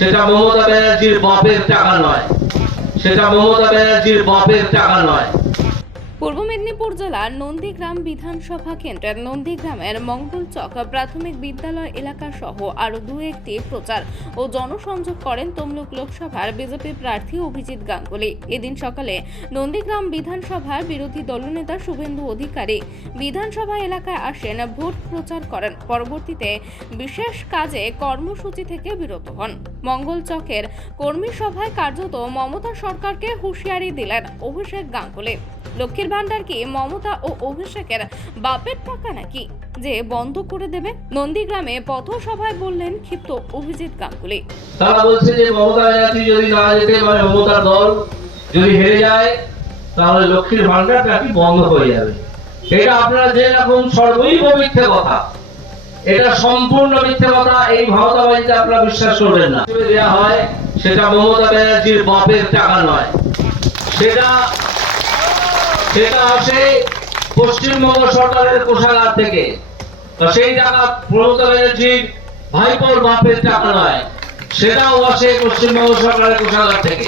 সেটা মমতা ব্যানার্জির বাপের টাকা নয়। সেটা মমতা ব্যানার্জির বাপের টাকা নয়। পূর্ব মেদিনীপুর জেলার নন্দীগ্রাম বিধানসভা কেন্দ্রের নন্দীগ্রামের মঙ্গলচক প্রাথমিক বিদ্যালয় এলাকা সহ আরও দু একটি প্রচার ও জনসংযোগ করেন তমলুক লোকসভার বিজেপি প্রার্থী অভিজিৎ গাঙ্গুলি। এদিন সকালে নন্দীগ্রাম বিধানসভার বিরোধী দলনেতা শুভেন্দু অধিকারী বিধানসভা এলাকায় আসেন, ভোট প্রচার করেন, পরবর্তীতে বিশেষ কাজে কর্মসূচি থেকে বিরত হন। মঙ্গলচকের কর্মী সভায় কার্যত মমতা সরকারকে হুঁশিয়ারি দিলেন অভিষেক গাঙ্গুলি। লক্ষ্মীর ভান্ডার কি মমতা ও অভিষেকের বাপের টাকা নাকি? যে বন্ধ করে দেবে? নন্দীগ্রামে পথসভায় বললেন ক্ষিপ্ত অভিজিৎ গাঙ্গুলি। তারা বলছে যে মমতা ব্যানার্জি যদি না যেতে পারে, মমতার দল যদি হেরে যায়, তাহলে লক্ষ্মীর ভান্ডার নাকি বন্ধ হয়ে যাবে? এটা আপনারা যে রকম সর্বৈব মিথ্যে কথা। এটা সম্পূর্ণ মিথ্যে কথা, এই ভাওতাবাজিতে আপনারা বিশ্বাস করবেন না। দেওয়া হয়, সেটা মমতা ব্যানার্জির বাপের টাকা নয়। সেটা সেটা আসে পশ্চিমবঙ্গ সরকারের কোষাগার থেকে। সেই টাকা প্রণত ব্যানার্জির ভাইপোর বাপের টাকা নয়, সেটাও আসে পশ্চিমবঙ্গ সরকারের কোষাগার থেকে।